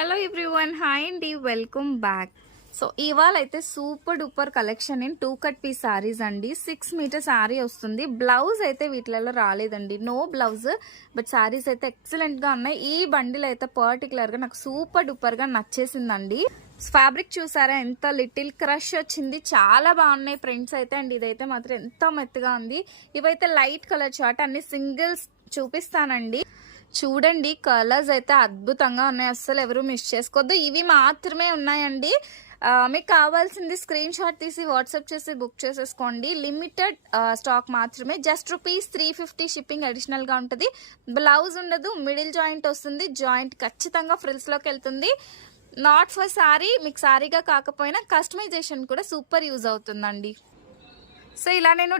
Hello everyone, hi అండి, welcome back. So ఇవాళ అయితే super duper collection in 2 cut piece saris అండి. 6 మీటర్ సారీ వస్తుంది. బ్లౌజ్ అయితే వీటిలలో రాలేదండి, నో బ్లౌజ్. బట్ సారీస్ అయితే ఎక్సలెంట్ గా ఉన్నాయి. ఈ బండిల్ అయితే పర్టికులర్ గా నాకు సూపర్ డూపర్ గా నచ్చేసిందండి. ఫ్యాబ్రిక్ చూసారా ఎంత లిటిల్ క్రష్ వచ్చింది, చాలా బాగున్నాయి ప్రింట్స్ అయితే. అండ్ ఇదైతే మాత్రం ఎంత మెత్తగా ఉంది. ఇవైతే లైట్ కలర్ చార్ట్, అన్ని సింగిల్స్ చూపిస్తానండి. చూడండి, కలర్స్ అయితే అద్భుతంగా ఉన్నాయి, అస్సలు ఎవరు మిస్ చేసుకోవద్దు. ఇవి మాత్రమే ఉన్నాయండి. మీకు కావాల్సింది స్క్రీన్ షాట్ తీసి వాట్సాప్ చేసి బుక్ చేసేసుకోండి. లిమిటెడ్ స్టాక్ మాత్రమే. జస్ట్ ₹350 షిప్పింగ్ అడిషనల్ గా ఉంటుంది. బ్లౌజ్ ఉండదు, మిడిల్ జాయింట్ వస్తుంది. జాయింట్ ఖచ్చితంగా ఫ్రిల్స్ లోకి వెళ్తుంది. నాట్ ఫర్ సారీ, మీకు సారీగా కాకపోయినా కస్టమైజేషన్ కూడా సూపర్ యూజ్ అవుతుందండి. సో ఇలా నేను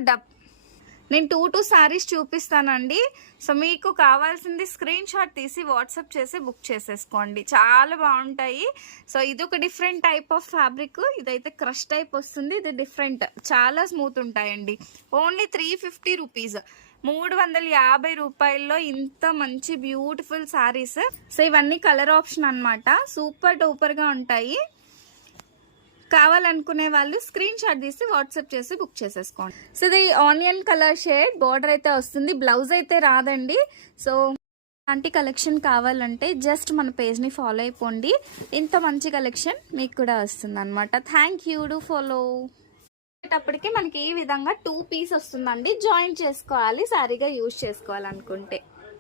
2 సారీస్ చూపిస్తానండి. సో మీకు కావాల్సింది స్క్రీన్ షాట్ తీసి వాట్సాప్ చేసి బుక్ చేసేసుకోండి, చాలా బాగుంటాయి. సో ఇది ఒక డిఫరెంట్ టైప్ ఆఫ్ ఫ్యాబ్రిక్. ఇదైతే క్రష్ టైప్ వస్తుంది, ఇది డిఫరెంట్, చాలా స్మూత్ ఉంటాయండి. ఓన్లీ ₹350, ₹350 ఇంత మంచి బ్యూటిఫుల్ సారీస్. సో ఇవన్నీ కలర్ ఆప్షన్ అన్నమాట, సూపర్ డూపర్ గా ఉంటాయి. కావాలనుకునే వాళ్ళు స్క్రీన్ షాట్ తీసి వాట్సాప్ చేసి బుక్ చేసేసుకోండి. సో ఇది ఆనియన్ కలర్ షేడ్, బార్డర్ అయితే వస్తుంది, బ్లౌజ్ అయితే రాదండి. సో అలాంటి కలెక్షన్ కావాలంటే జస్ట్ మన పేజ్ని ఫాలో అయిపోండి, ఇంత మంచి కలెక్షన్ మీకు కూడా వస్తుంది అనమాట. Thank you, do follow. అప్పటికి మనకి ఈ విధంగా 2 పీస్ వస్తుందండి. జాయిన్ చేసుకోవాలి, సారీగా యూజ్ చేసుకోవాలనుకుంటే.